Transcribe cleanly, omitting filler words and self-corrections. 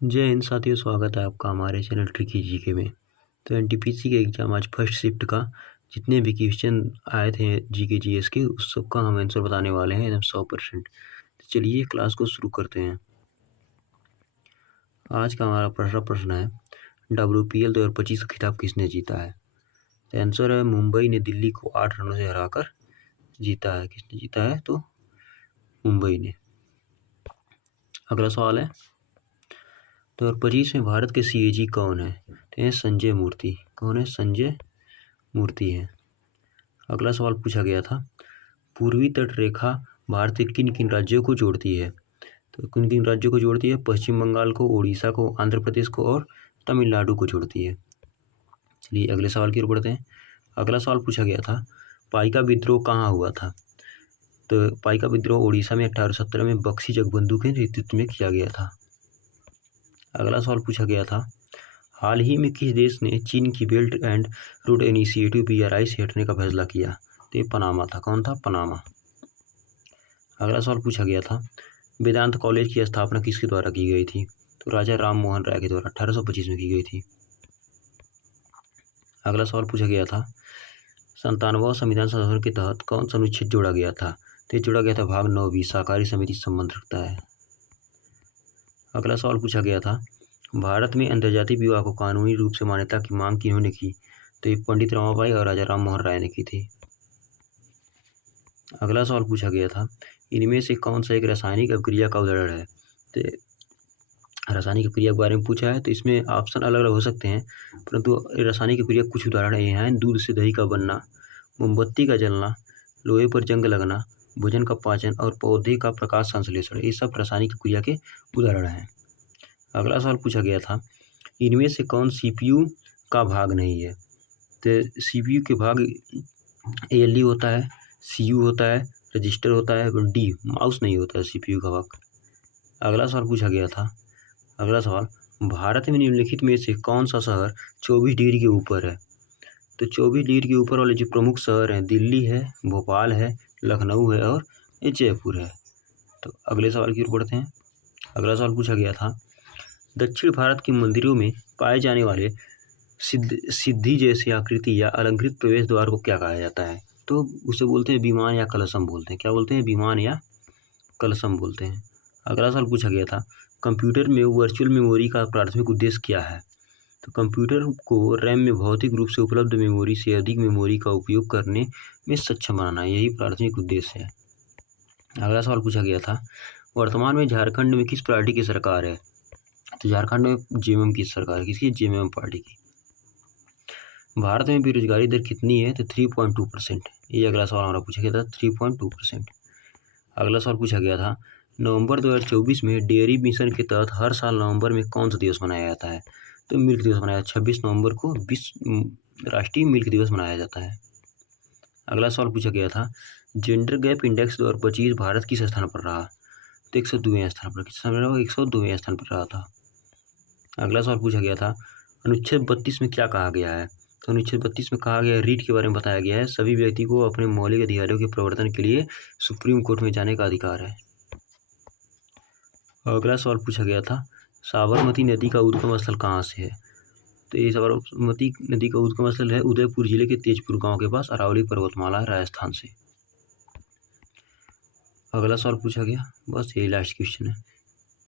जय हिंद साथियों, स्वागत है आपका हमारे चैनल ट्रिकी जीके में। तो एनटीपीसी के एग्जाम आज फर्स्ट शिफ्ट का जितने भी क्वेश्चन आए थे जीके जीएस के, उस सब का हम आंसर बताने वाले हैं एकदम 100%। तो चलिए क्लास को शुरू करते हैं। आज का हमारा पहला प्रश्न है, WPL 2025 का खिताब किसने जीता है? तो आंसर है, मुंबई ने दिल्ली को 8 रनों से हराकर जीता है। किसने जीता है? तो मुंबई ने। अगला सवाल है, 2025 में भारत के CAG कौन है? तो ये संजय मूर्ति। कौन है? संजय मूर्ति है। अगला सवाल पूछा गया था, पूर्वी तट रेखा भारत के किन किन राज्यों को जोड़ती है? तो किन किन राज्यों को जोड़ती है? पश्चिम बंगाल को, उड़ीसा को, आंध्र प्रदेश को और तमिलनाडु को जोड़ती है। चलिए अगले सवाल की ओर बढ़ते हैं। अगला सवाल पूछा गया था, पाइका विद्रोह कहाँ हुआ था? तो पाइका विद्रोह उड़ीसा में 1817 में बख्शी जगबंधु के नेतृत्व में किया गया था। अगला सवाल पूछा गया था, हाल ही में किस देश ने चीन की belt and road initiative BRI से हटने का फैसला किया? तो ये पनामा था। कौन था? पनामा। अगला सवाल पूछा गया था, वेदांत कॉलेज की स्थापना किसके द्वारा की गई थी? तो राजा राम मोहन राय के द्वारा 1825 में की गई थी। अगला सवाल पूछा गया था, 97वां संविधान संशोधन के तहत कौन सा अनुच्छेद जोड़ा गया था? तो ये जोड़ा गया था भाग 9B, सहकारी समिति संबंध रखता है। अगला सवाल पूछा गया था, भारत में अंतर्जातीय विवाह को कानूनी रूप से मान्यता की मांग किन्होंने की? तो ये पंडित रमाबाई और राजा राम मोहन राय ने की थी। अगला सवाल पूछा गया था, इनमें से कौन सा एक रासायनिक अभिक्रिया का उदाहरण है? तो रासायनिक अभिक्रिया के बारे में पूछा है, तो इसमें ऑप्शन अलग अलग हो सकते हैं, परंतु रासायनिक अभिक्रिया कुछ उदाहरण ये हैं, दूध से दही का बनना, मोमबत्ती का जलना, लोहे पर जंग लगना, भोजन का पाचन और पौधे का प्रकाश संश्लेषण, ये सब रासायनिक अभिक्रिया के उदाहरण हैं। अगला सवाल पूछा गया था, इनमें से कौन CPU का भाग नहीं है? तो CPU के भाग ALU होता है, CU होता है, रजिस्टर होता है, D माउस नहीं होता है CPU का भाग। अगला सवाल पूछा गया था, अगला सवाल, भारत में निम्नलिखित में से कौन सा शहर 24 डिग्री के ऊपर है? तो 24 डिग्री के ऊपर वाले जो प्रमुख शहर हैं, दिल्ली है, भोपाल है, लखनऊ है और ये जयपुर है। तो अगले सवाल की ओर बढ़ते हैं। अगला सवाल पूछा गया था, दक्षिण भारत के मंदिरों में पाए जाने वाले सिद्धि जैसी आकृति या अलंकृत प्रवेश द्वार को क्या कहा जाता है? तो उसे बोलते हैं विमान या कलशम बोलते हैं। क्या बोलते हैं? विमान या कलशम बोलते हैं। अगला सवाल पूछा गया था, कंप्यूटर में वर्चुअल मेमोरी का प्राथमिक उद्देश्य क्या है? तो कंप्यूटर को रैम में भौतिक रूप से उपलब्ध मेमोरी से अधिक मेमोरी का उपयोग करने में सक्षम बनाना, यही प्राथमिक उद्देश्य है। अगला सवाल पूछा गया था, वर्तमान में झारखंड में किस पार्टी की सरकार है? तो झारखंड में JMM की सरकार है। किसकी? JMM पार्टी की। भारत में बेरोजगारी दर कितनी है? तो 3.2%। ये अगला सवाल हमारा पूछा गया था, 3.2%। अगला सवाल पूछा गया था, नवंबर 2024 में डेयरी मिशन के तहत हर साल नवंबर में कौन सा दिवस मनाया जाता है? तो मिल्क दिवस मनाया, 26 नवंबर को विश्व राष्ट्रीय मिल्क दिवस मनाया जाता है। अगला सवाल पूछा गया था, जेंडर गैप इंडेक्स 2025 भारत किस स्थान पर रहा? तो 102वें स्थान पर। किस स्थान पर रहा? 102वें स्थान पर रहा था। अगला सवाल पूछा गया था, अनुच्छेद 32 में क्या कहा गया है? तो अनुच्छेद 32 में कहा गया है, रीट के बारे में बताया गया है, सभी व्यक्ति को अपने मौलिक अधिकारों के प्रवर्तन के लिए सुप्रीम कोर्ट में जाने का अधिकार है। अगला सवाल पूछा गया था, साबरमती नदी का उद्गम स्थल कहाँ से है? तो ये साबरमती नदी का उद्गम स्थल है उदयपुर जिले के तेजपुर गांव के पास, अरावली पर्वतमाला, राजस्थान से। अगला सवाल पूछा गया, बस यही लास्ट क्वेश्चन है।